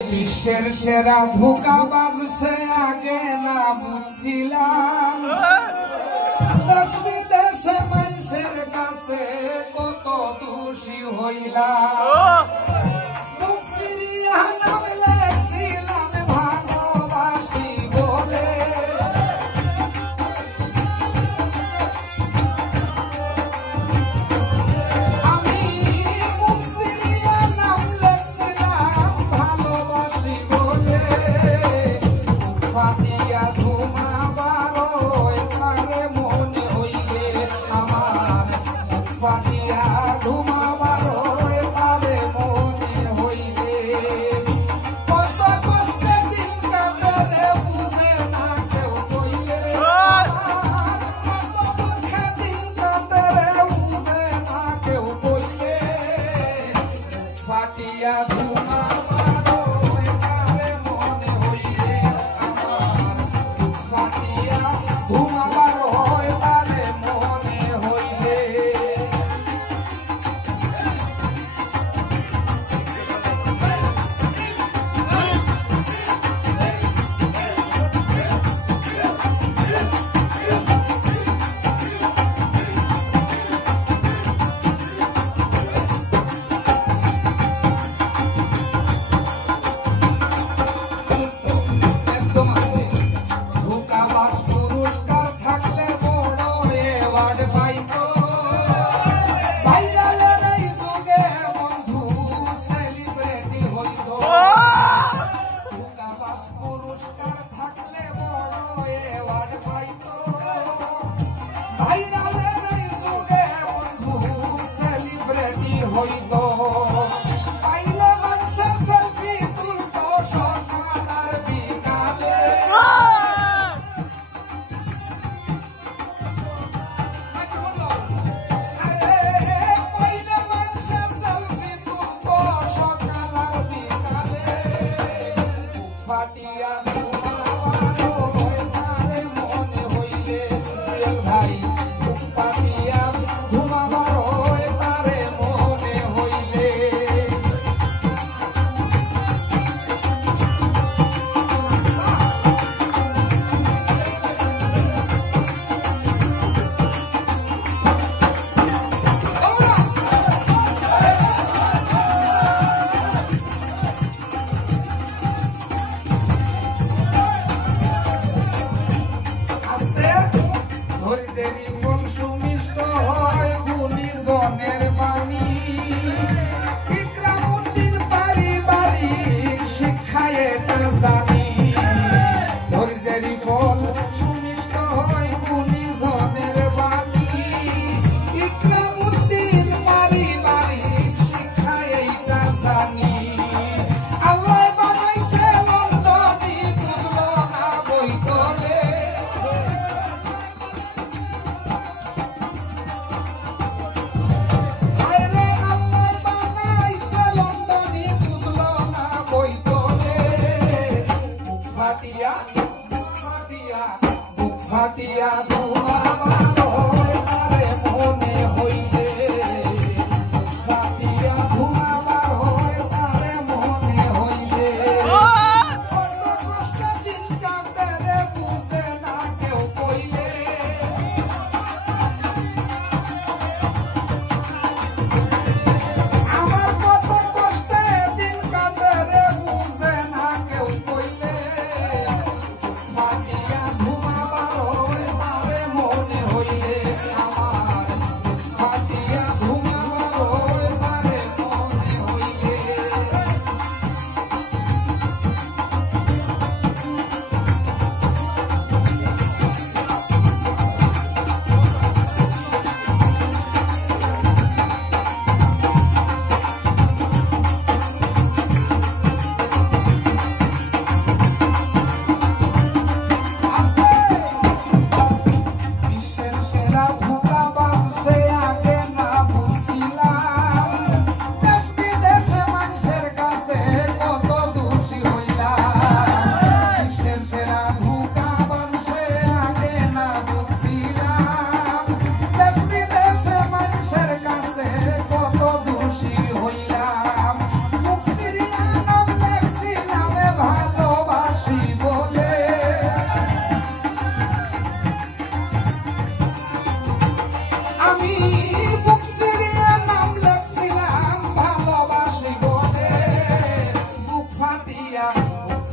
বিশ্বের সেরা ধোঁকাবাজ সে আগে না বুঝছিলাম, দেশ বিদেশে মানুষের কাছে কত দোষী হইলাম। মুখ সিরিয়া নাম লেখছিলাম ভালোবাসি বলে, আমি মুখ সিরিয়া নাম লেখছিলাম ভালোবাসি বলে, ফাটিয়া ঘুমাবার তারে মনে হইলে আমার, ফাটিয়া ঘুমাবার তারে মনে হইলে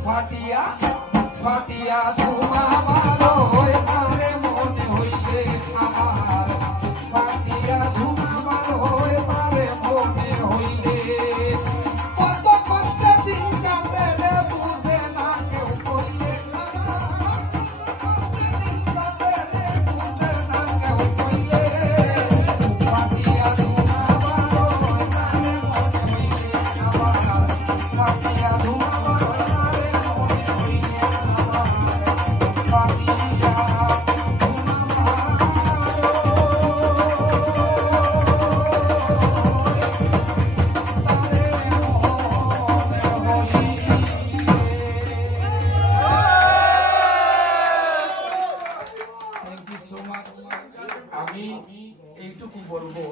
ফাটিয়া ফাটিয়া ধুমা মারো তারে মনে হইলে আমার ফাটিয়া ধুমা মারো তারে মনে হইলে কত কষ্টে দিন কাটে রে বুঝে না কেউ কইলে কষ্টে দিন কাটে রে বুঝে না কেউ কইলে ফাটিয়া ধুমা মারো তারে মনে হইলে আমার ফাটিয়া ধুমা মারো তারে মনে হইলে আমার ফাটিয়া Thank you so much. আমি এইটুকু বলবো।